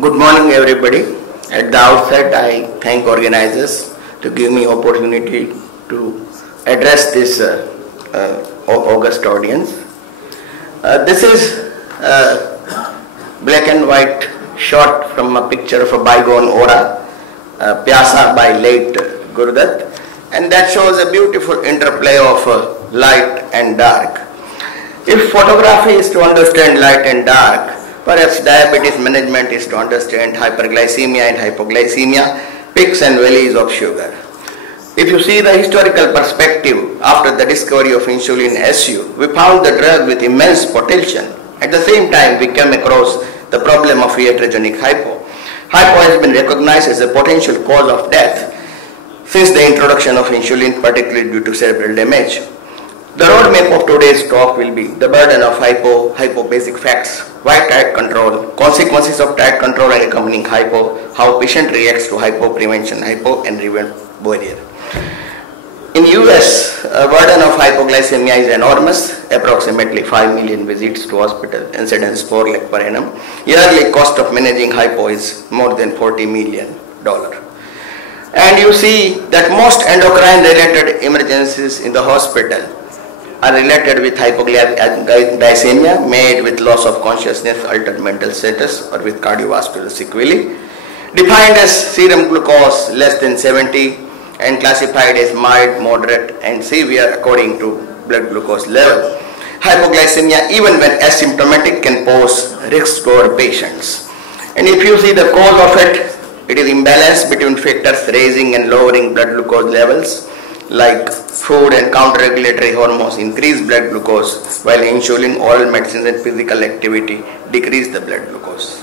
Good morning, everybody. At the outset, I thank organizers to give me opportunity to address this august audience. This is a black and white shot from a picture of a bygone aura, Pyasa by late Gurudat, and that shows a beautiful interplay of light and dark. If photography is to understand light and dark, perhaps diabetes management is to understand hyperglycemia and hypoglycemia, peaks and valleys of sugar. If you see the historical perspective, after the discovery of insulin SU, we found the drug with immense potential. At the same time, we came across the problem of iatrogenic hypo. Hypo has been recognized as a potential cause of death since the introduction of insulin, particularly due to cerebral damage. The roadmap of today's talk will be the burden of hypo, basic facts, why diet control, consequences of diet control and accompanying hypo, how patient reacts to hypo, prevention hypo, and revert barrier. In US, a burden of hypoglycemia is enormous, approximately 5 million visits to hospital, incidence 4 lakh per annum. Yearly cost of managing hypo is more than $40 million. And you see that most endocrine related emergencies in the hospital are related with hypoglycemia made with loss of consciousness, altered mental status, or with cardiovascular sequelae, defined as serum glucose less than 70 and classified as mild, moderate, and severe according to blood glucose level. Hypoglycemia, even when asymptomatic, can pose risks to our patients. And if you see the cause of it, it is imbalance between factors raising and lowering blood glucose levels, like food and counter-regulatory hormones increase blood glucose, while insulin, oral medicines, and physical activity decrease the blood glucose.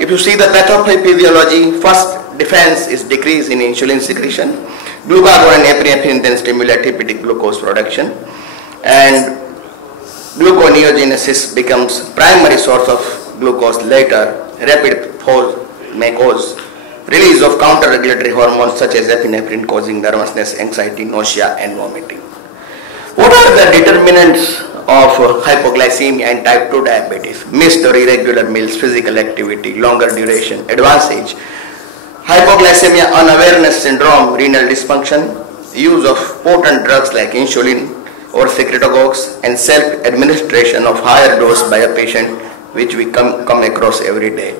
If you see the pathophysiology, first defense is decrease in insulin secretion. Glucagon and epinephrine then stimulate hepatic glucose production, and gluconeogenesis becomes primary source of glucose later. Rapid pause may cause release of counter-regulatory hormones such as epinephrine, causing nervousness, anxiety, nausea, and vomiting. What are the determinants of hypoglycemia and type 2 diabetes? Missed or irregular meals, physical activity, longer duration, advanced age. Hypoglycemia unawareness syndrome, renal dysfunction, use of potent drugs like insulin or secretagogues, and self-administration of higher dose by a patient, which we come across every day.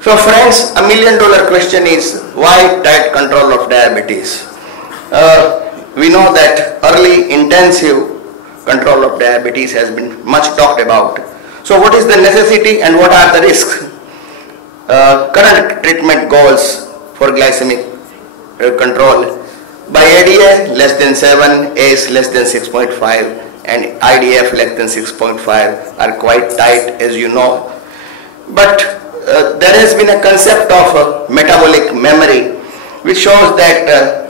So friends, $1 million question is, why diet control of diabetes? We know that early intensive control of diabetes has been much talked about. So what is the necessity and what are the risks? Current treatment goals for glycemic control: by ADA less than 7, ACE less than 6.5, and IDF less than 6.5 are quite tight, as you know. But there has been a concept of metabolic memory, which shows that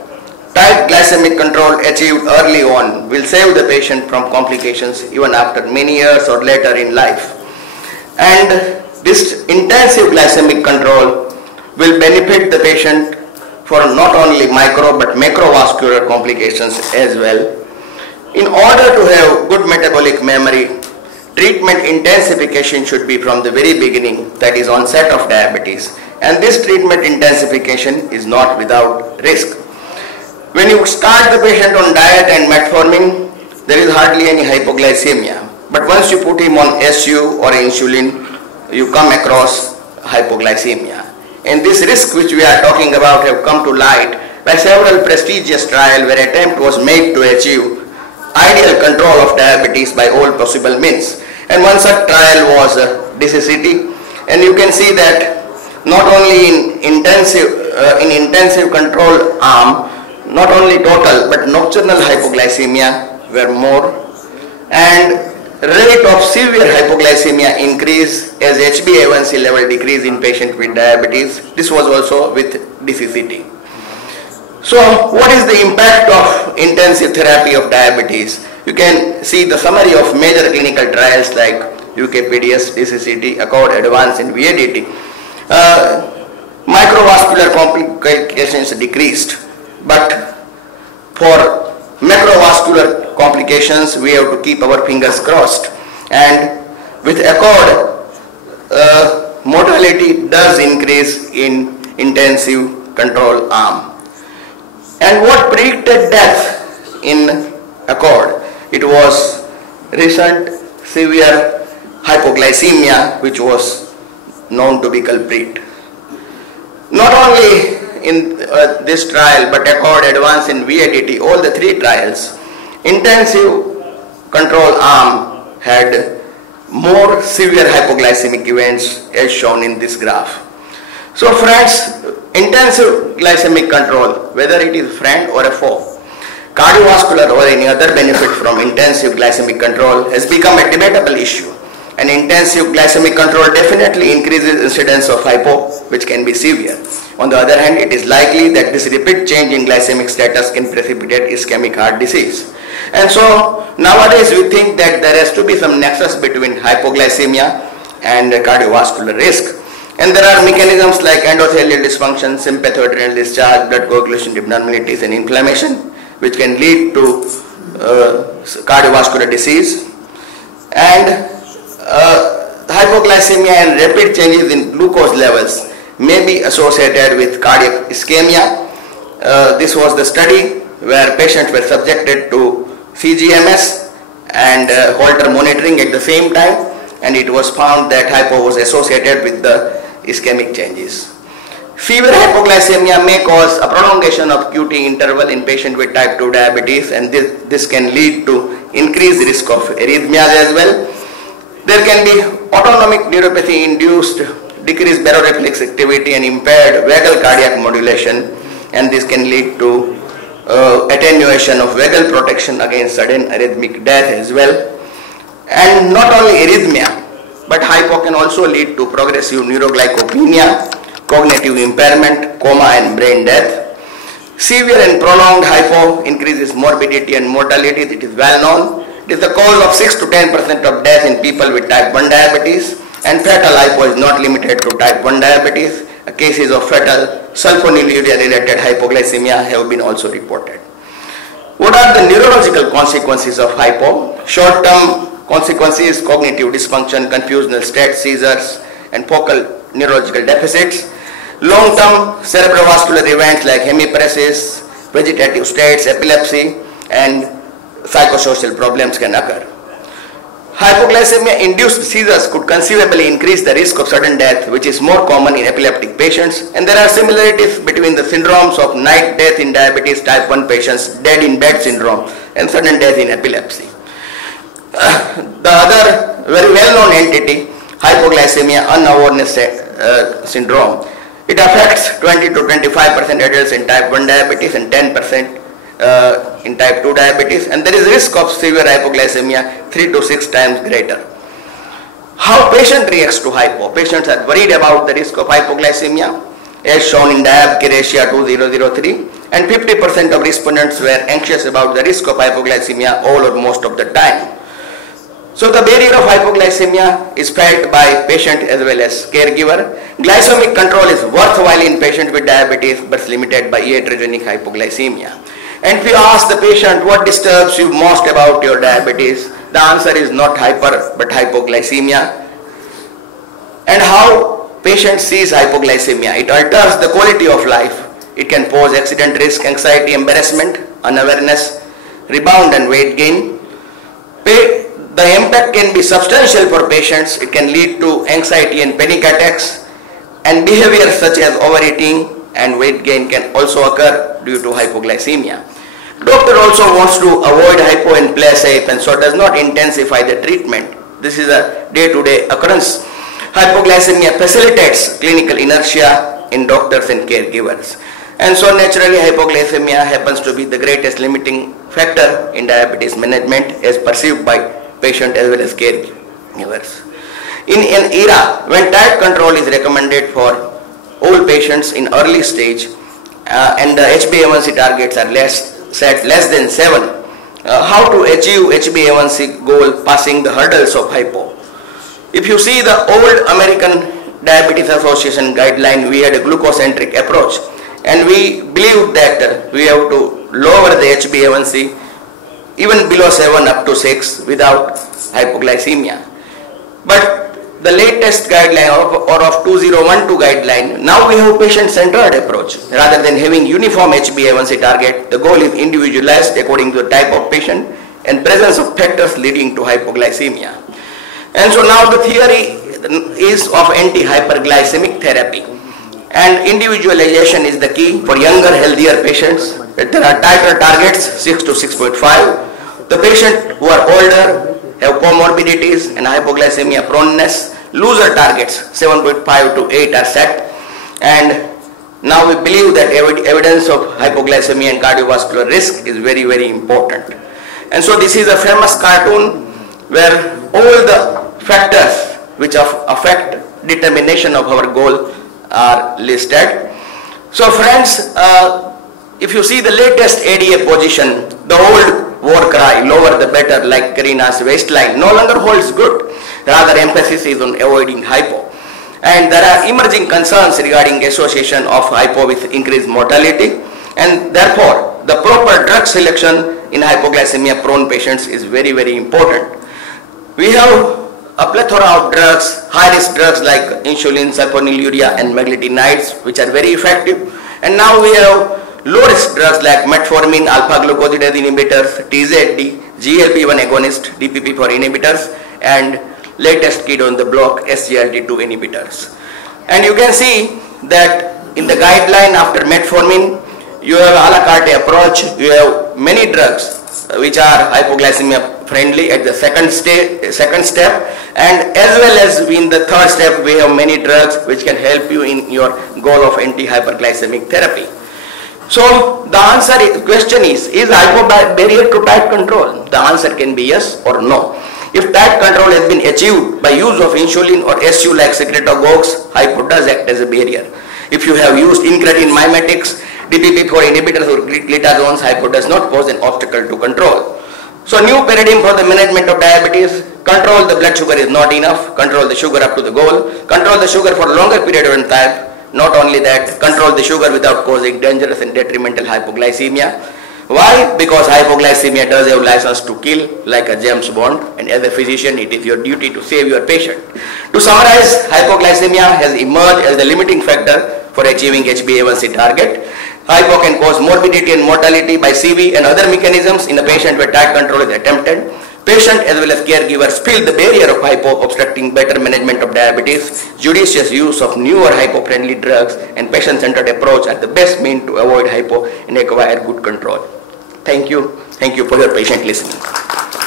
tight glycemic control achieved early on will save the patient from complications even after many years or later in life. And this intensive glycemic control will benefit the patient for not only micro but macrovascular complications as well. In order to have good metabolic memory, treatment intensification should be from the very beginning, that is onset of diabetes. And this treatment intensification is not without risk. When you start the patient on diet and metformin, there is hardly any hypoglycemia. But once you put him on SU or insulin, you come across hypoglycemia. And this risk which we are talking about have come to light by several prestigious trials where attempt was made to achieve ideal control of diabetes by all possible means. And one such trial was DCCT, and you can see that not only in intensive control arm, not only total but nocturnal hypoglycemia were more, and rate of severe hypoglycemia increase as HbA1c level decrease in patient with diabetes. This was also with DCCT. So what is the impact of intensive therapy of diabetes? You can see the summary of major clinical trials like UKPDS, DCCT, ACCORD, ADVANCE, and VADT. Microvascular complications decreased, but for macrovascular complications we have to keep our fingers crossed. And with ACCORD, mortality does increase in intensive control arm. And what predicted death in Accord? It was recent severe hypoglycemia, which was known to be culprit. Not only in this trial, but Accord, Advance and VADT, all the three trials, intensive control arm had more severe hypoglycemic events as shown in this graph. So friends, intensive glycemic control, whether it is friend or a foe, cardiovascular or any other benefit from intensive glycemic control has become a debatable issue. And intensive glycemic control definitely increases incidence of hypo, which can be severe. On the other hand, it is likely that this rapid change in glycemic status can precipitate ischemic heart disease. And so nowadays we think that there has to be some nexus between hypoglycemia and cardiovascular risk. And there are mechanisms like endothelial dysfunction, sympathotrenal discharge, blood coagulation abnormalities and inflammation, which can lead to cardiovascular disease. And hypoglycemia and rapid changes in glucose levels may be associated with cardiac ischemia. This was the study where patients were subjected to CGMS and Holter monitoring at the same time, and it was found that hypo was associated with the ischemic changes. Severe hypoglycemia may cause a prolongation of QT interval in patient with type 2 diabetes, and this can lead to increased risk of arrhythmias as well. There can be autonomic neuropathy induced decreased baroreflex activity and impaired vagal cardiac modulation, and this can lead to attenuation of vagal protection against sudden arrhythmic death as well. And not only arrhythmia, but hypo can also lead to progressive neuroglycopenia, cognitive impairment, coma and brain death. Severe and prolonged hypo increases morbidity and mortality. It is well known. It is the cause of 6 to 10% of death in people with type 1 diabetes, and fetal hypo is not limited to type 1 diabetes. Cases of fetal sulfonylurea related hypoglycemia have been also reported. What are the neurological consequences of hypo? Short-term consequences: cognitive dysfunction, confusional state, seizures and focal neurological deficits. Long-term cerebrovascular events like hemiparesis, vegetative states, epilepsy and psychosocial problems can occur. Hypoglycemia-induced seizures could conceivably increase the risk of sudden death, which is more common in epileptic patients, and there are similarities between the syndromes of night death in diabetes type 1 patients, dead in bed syndrome, and sudden death in epilepsy. The other very well-known entity, hypoglycemia unawareness syndrome, it affects 20 to 25% adults in type 1 diabetes and 10% in type 2 diabetes, and there is risk of severe hypoglycemia 3 to 6 times greater. How patient reacts to hypo? Patients are worried about the risk of hypoglycemia as shown in Diab Kerasia 2003, and 50% of respondents were anxious about the risk of hypoglycemia all or most of the time. So the barrier of hypoglycemia is felt by patient as well as caregiver. Glycemic control is worthwhile in patients with diabetes but is limited by iatrogenic hypoglycemia. And if you ask the patient what disturbs you most about your diabetes, the answer is not hyper but hypoglycemia. And how patient sees hypoglycemia: it alters the quality of life. It can pose accident risk, anxiety, embarrassment, unawareness, rebound and weight gain. The impact can be substantial for patients. It can lead to anxiety and panic attacks, and behaviors such as overeating and weight gain can also occur due to hypoglycemia. Doctor also wants to avoid hypo and play safe, and so does not intensify the treatment. This is a day-to-day occurrence. Hypoglycemia facilitates clinical inertia in doctors and caregivers. And so naturally hypoglycemia happens to be the greatest limiting factor in diabetes management as perceived by patient as well as caregivers. In an era when diet control is recommended for all patients in early stage and the HbA1c targets are set less than 7, how to achieve HbA1c goal passing the hurdles of hypo? If you see the old American Diabetes Association guideline, we had a glucocentric approach, and we believed that we have to lower the HbA1c even below 7 up to 6 without hypoglycemia. But the latest guideline or of 2012 guideline, now we have patient-centered approach. Rather than having uniform HbA1c target, the goal is individualized according to the type of patient and presence of factors leading to hypoglycemia. And so now the theory is of anti-hyperglycemic therapy. And individualization is the key for younger, healthier patients. There are tighter targets, 6 to 6.5. The patient who are older, have comorbidities and hypoglycemia proneness, looser targets, 7.5 to 8 are set. And now we believe that evidence of hypoglycemia and cardiovascular risk is very, very important. And so this is a famous cartoon where all the factors which affect determination of our goal are listed. So friends, if you see the latest ADA position, the old war cry, lower the better, like Karina's waistline, no longer holds good. Rather, emphasis is on avoiding hypo. And there are emerging concerns regarding association of hypo with increased mortality, and therefore the proper drug selection in hypoglycemia prone patients is very, very important. We have a plethora of drugs, high-risk drugs like insulin, sulfonylurea and meglitinides, which are very effective. And now we have low-risk drugs like metformin, alpha-glucosidase inhibitors, TZD, GLP-1 agonist, DPP-4 inhibitors, and latest kid on the block, SGLT2 inhibitors. And you can see that in the guideline after metformin, you have a la carte approach. You have many drugs which are hypoglycemia friendly at the second step, and as well as in the third step we have many drugs which can help you in your goal of anti-hyperglycemic therapy. So the question is hypo barrier to tight control? The answer can be yes or no. If tight control has been achieved by use of insulin or SU like secretagogues, hypo does act as a barrier. If you have used incretin mimetics, DPP-4 inhibitors or glitazones, hypo does not pose an obstacle to control. So new paradigm for the management of diabetes: control the blood sugar is not enough, control the sugar up to the goal, control the sugar for longer period of time. Not only that, control the sugar without causing dangerous and detrimental hypoglycemia. Why? Because hypoglycemia does have license to kill like a James Bond, and as a physician it is your duty to save your patient. To summarize, hypoglycemia has emerged as the limiting factor for achieving HbA1c target. Hypo can cause morbidity and mortality by CV and other mechanisms in a patient where tight control is attempted. Patient as well as caregivers feel the barrier of hypo obstructing better management of diabetes. Judicious use of newer hypo-friendly drugs and patient-centered approach are the best means to avoid hypo and acquire good control. Thank you. Thank you for your patient listening.